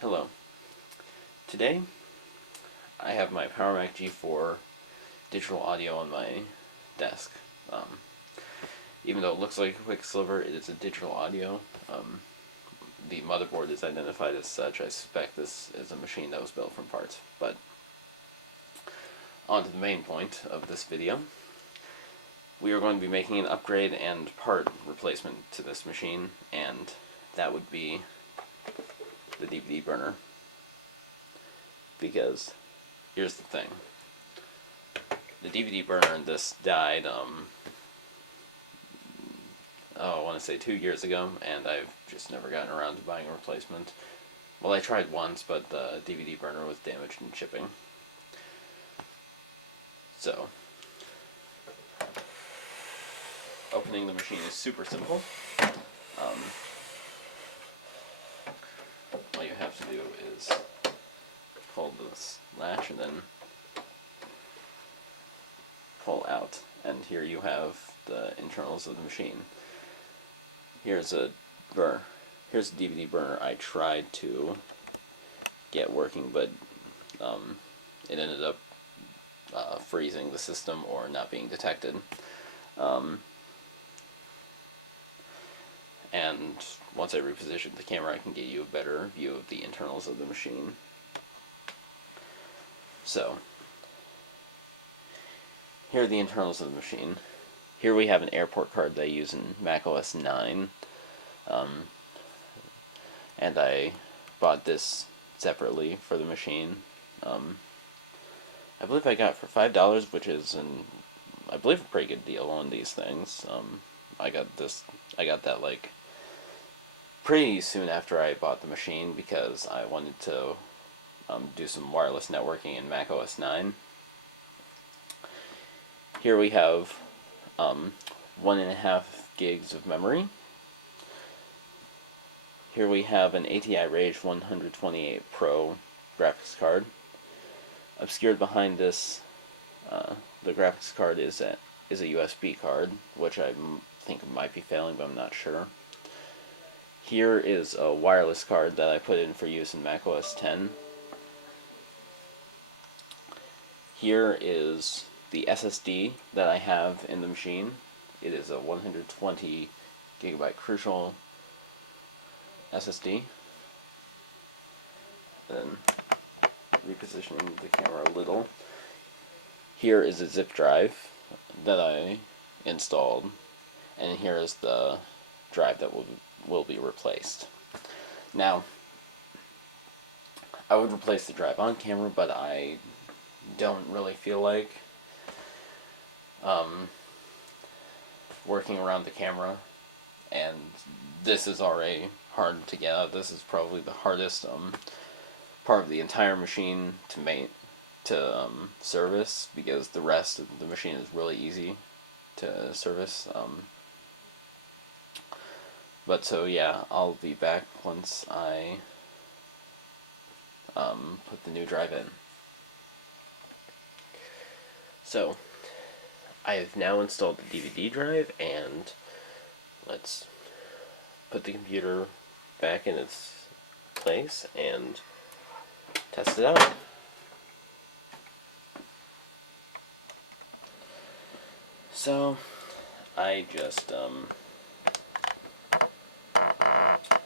Hello. Today, I have my PowerMac G4 digital audio on my desk. Um, Even though it looks like a Quicksilver, it is a digital audio. The motherboard is identified as such. I suspect this is a machine that was built from parts. But on to the main point of this video. We are going to be making an upgrade and part replacement to this machine, and that would be the DVD burner. Because here's the thing. The DVD burner in this died, I want to say 2 years ago, and I've just never gotten around to buying a replacement. Well, I tried once, but the DVD burner was damaged in shipping. So, opening the machine is super simple. All you have to do is pull this latch and then pull out, and here you have the internals of the machine. Here's a DVD burner I tried to get working, but it ended up freezing the system or not being detected. And once I reposition the camera, I can get you a better view of the internals of the machine. So, here are the internals of the machine. Here we have an airport card that I use in macOS 9. And I bought this separately for the machine. I believe I got it for $5, which is I believe a pretty good deal on these things. I got that like pretty soon after I bought the machine because I wanted to do some wireless networking in macOS 9. Here we have 1.5 gigs of memory. Here we have an ATI Rage 128 Pro graphics card. Obscured behind this, the graphics card is a USB card, which I think might be failing, but I'm not sure. Here is a wireless card that I put in for use in macOS 10. Here is the SSD that I have in the machine. It is a 120 gigabyte Crucial SSD. Then repositioning the camera a little. Here is a zip drive that I installed, and here is the drive that will be replaced. Now, I would replace the drive on camera, but I don't really feel like working around the camera, and this is already hard to get out. This is probably the hardest part of the entire machine to service, because the rest of the machine is really easy to service. But so yeah, I'll be back once I put the new drive in. So, I have now installed the DVD drive, and let's put the computer back in its place and test it out. So, I just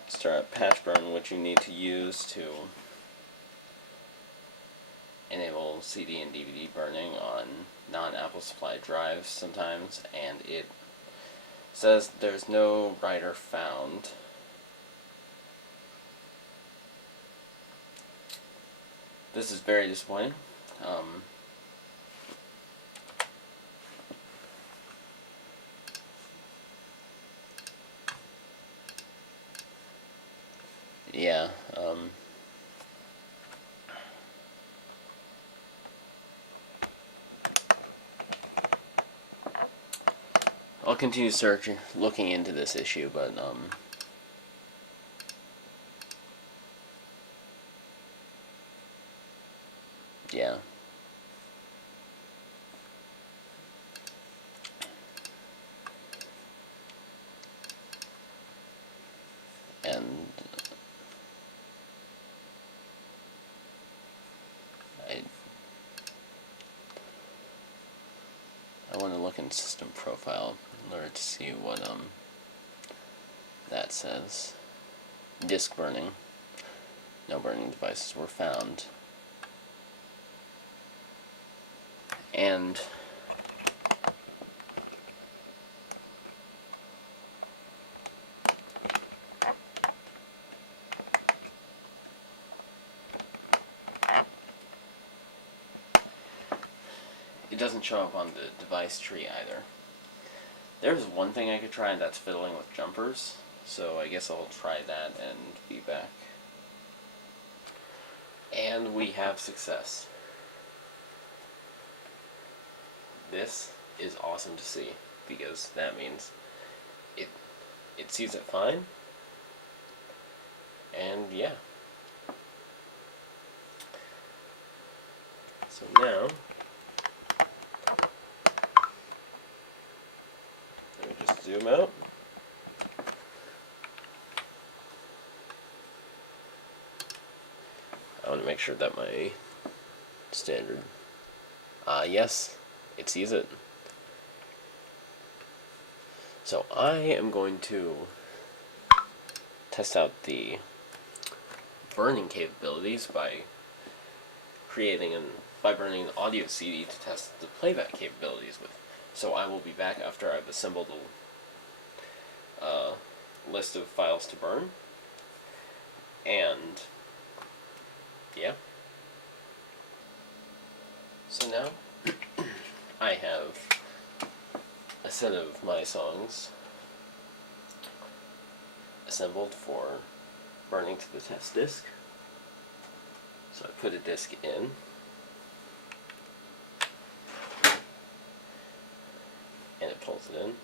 start up Patchburn, which you need to use to enable CD and DVD burning on non-Apple supplied drives sometimes, and it says there's no writer found. This is very disappointing. Yeah, I'll continue looking into this issue, but yeah. And look in system profile in order to see what that says. Disk burning. No burning devices were found. And it doesn't show up on the device tree either. There's one thing I could try, and that's fiddling with jumpers. So I guess I'll try that and be back. And we have success. This is awesome to see, because that means it sees it fine. And yeah. So now, let me just zoom out. I want to make sure that my standard, yes, it sees it. So I am going to test out the burning capabilities by burning an audio CD to test the playback capabilities with. So I will be back after I've assembled a list of files to burn, and yeah. So now I have a set of my songs assembled for burning to the test disk. So I put a disk in, and it pulls it in.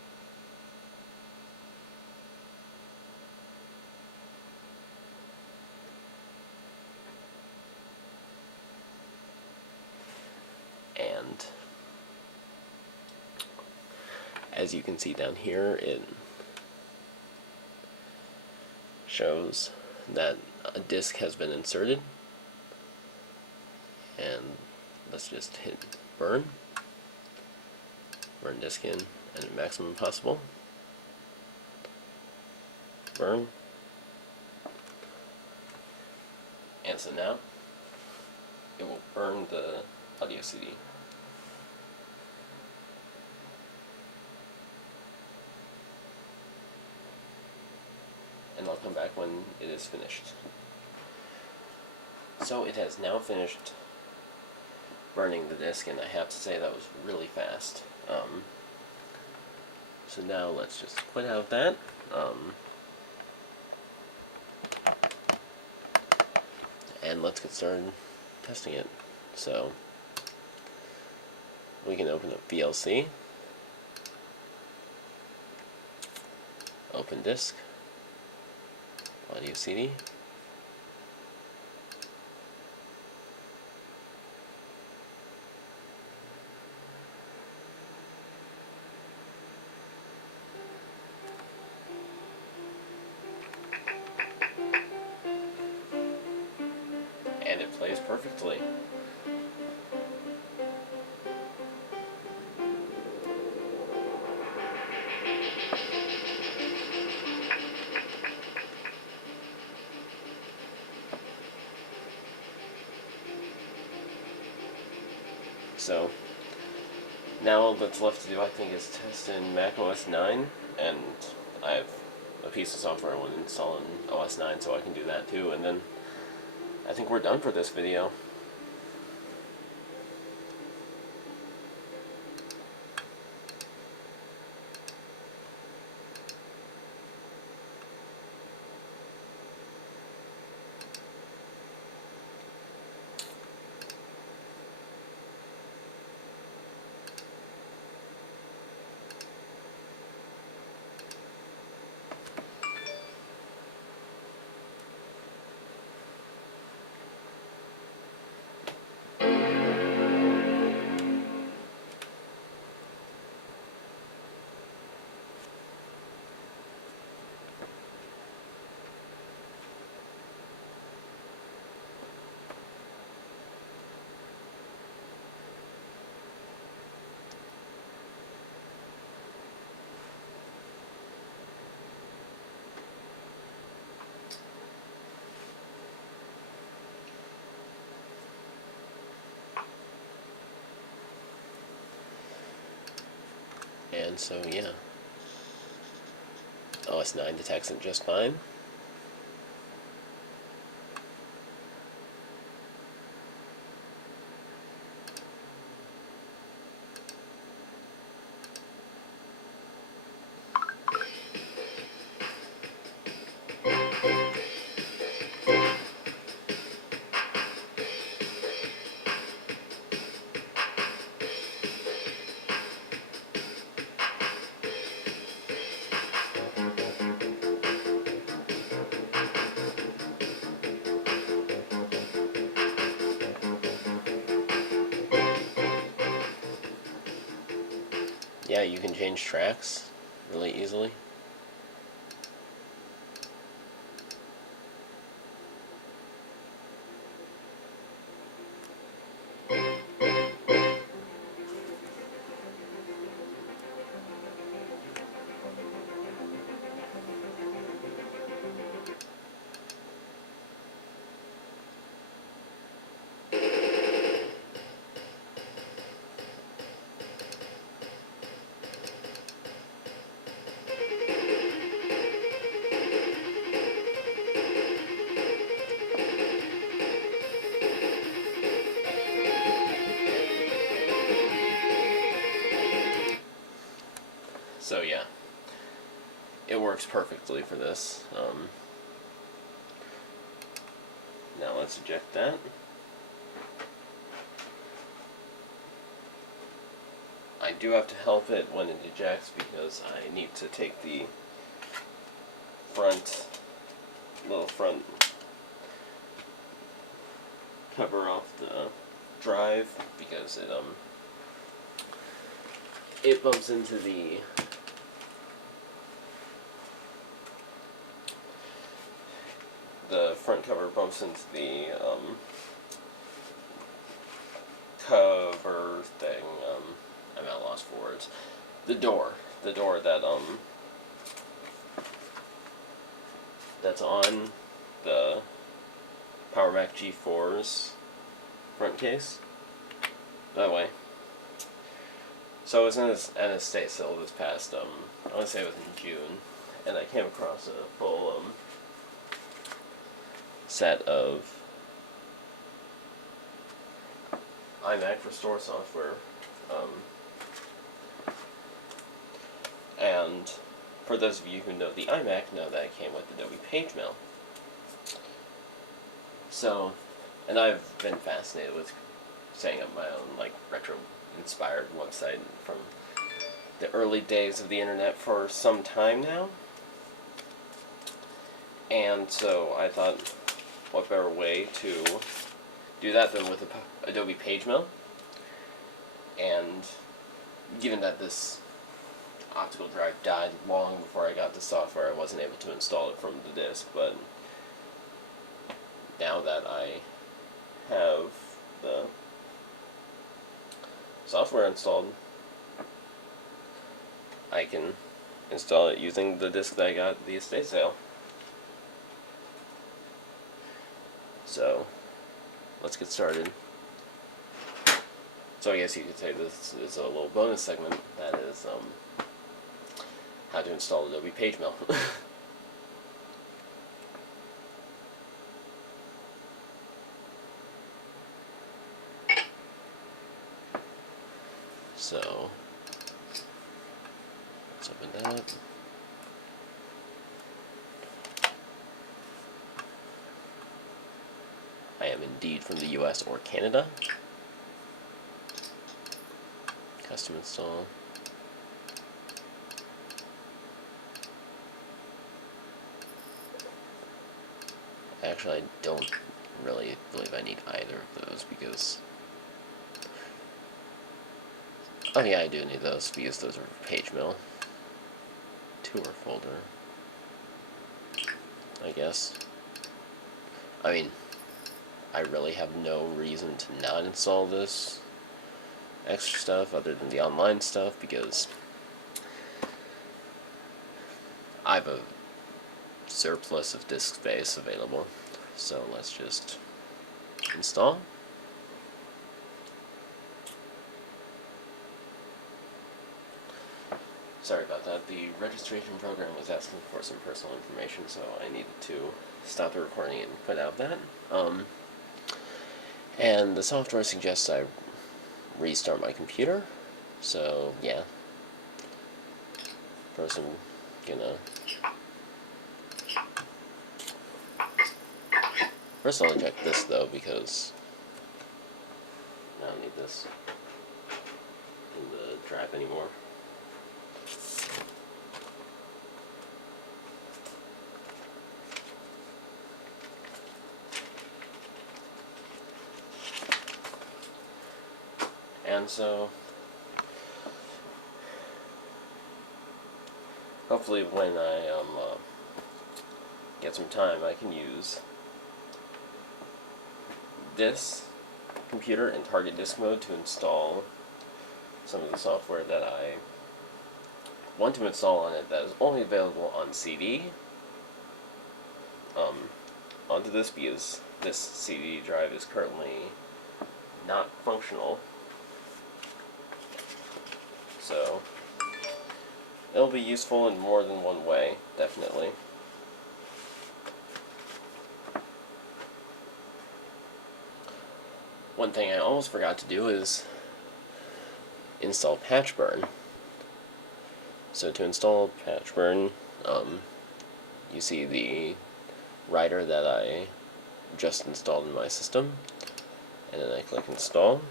And as you can see down here, it shows that a disk has been inserted. And let's just hit burn disk in at a maximum possible. Burn. And so now it will burn the audio CD. And I'll come back when it is finished. So it has now finished burning the disk, and I have to say that was really fast. So now let's just quit out that. And let's get started testing it. So we can open up VLC, open disk, audio CD, and it plays perfectly. So now all that's left to do, I think, is test in Mac OS 9, and I have a piece of software I want to install in OS 9, so I can do that too, and then I think we're done for this video. And so, yeah, OS9 detects it just fine. Yeah, you can change tracks really easily. So yeah, it works perfectly for this. Now let's eject that. I do have to help it when it ejects because I need to take the little front cover off the drive because it bumps into the front cover bumps into the cover thing. I'm at a loss for words. The door that's on the Power Mac G4's front case. That way. So I was in an estate sale this past, I want to say it was in June, and I came across a full set of iMac Restore software, and for those of you who know the iMac know that it came with Adobe PageMail. So, and I've been fascinated with setting up my own like retro-inspired website from the early days of the internet for some time now. And so I thought, what better way to do that than with Adobe PageMail? And given that this optical drive died long before I got the software, I wasn't able to install it from the disk, but now that I have the software installed, I can install it using the disk that I got at the estate sale. So, let's get started. So I guess you could say this is a little bonus segment, that is, how to install Adobe PageMail. So, let's open that up. I am indeed from the US or Canada. Custom install. Actually, I don't really believe I need either of those because... Oh yeah, I do need those because those are PageMail. Tour folder, I guess. I mean, I really have no reason to not install this extra stuff other than the online stuff because I have a surplus of disk space available. So let's just install. sorry about that. The registration program was asking for some personal information, so I needed to stop the recording and put out that. And the software suggests I restart my computer. So yeah. First I'm gonna... First I'll eject this though, because I don't need this in the drive anymore. And so, hopefully when I get some time, I can use this computer in target disk mode to install some of the software that I want to install on it that is only available on CD onto this, because this CD drive is currently not functional. So it'll be useful in more than one way, definitely. One thing I almost forgot to do is install Patchburn. So to install Patchburn, you see the writer that I just installed in my system, and then I click install.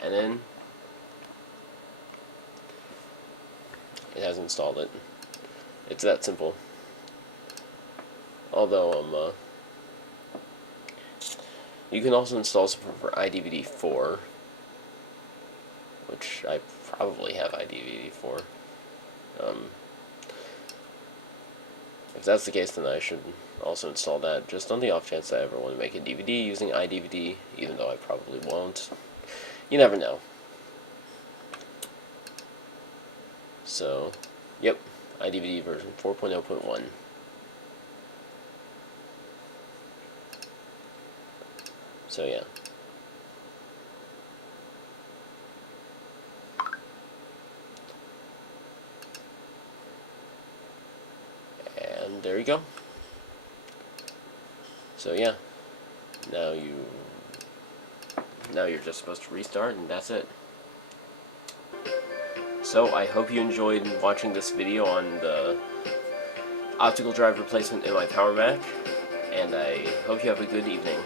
And then it has installed it. It's that simple. Although, you can also install support for iDVD4, which I probably have iDVD4. If that's the case, then I should also install that, just on the off chance I ever want to make a DVD using iDVD, even though I probably won't. You never know. So, yep, iDVD version 4.0.1. So yeah. And there you go. So yeah. Now you're just supposed to restart, and that's it. So I hope you enjoyed watching this video on the optical drive replacement in my Power Mac, and I hope you have a good evening.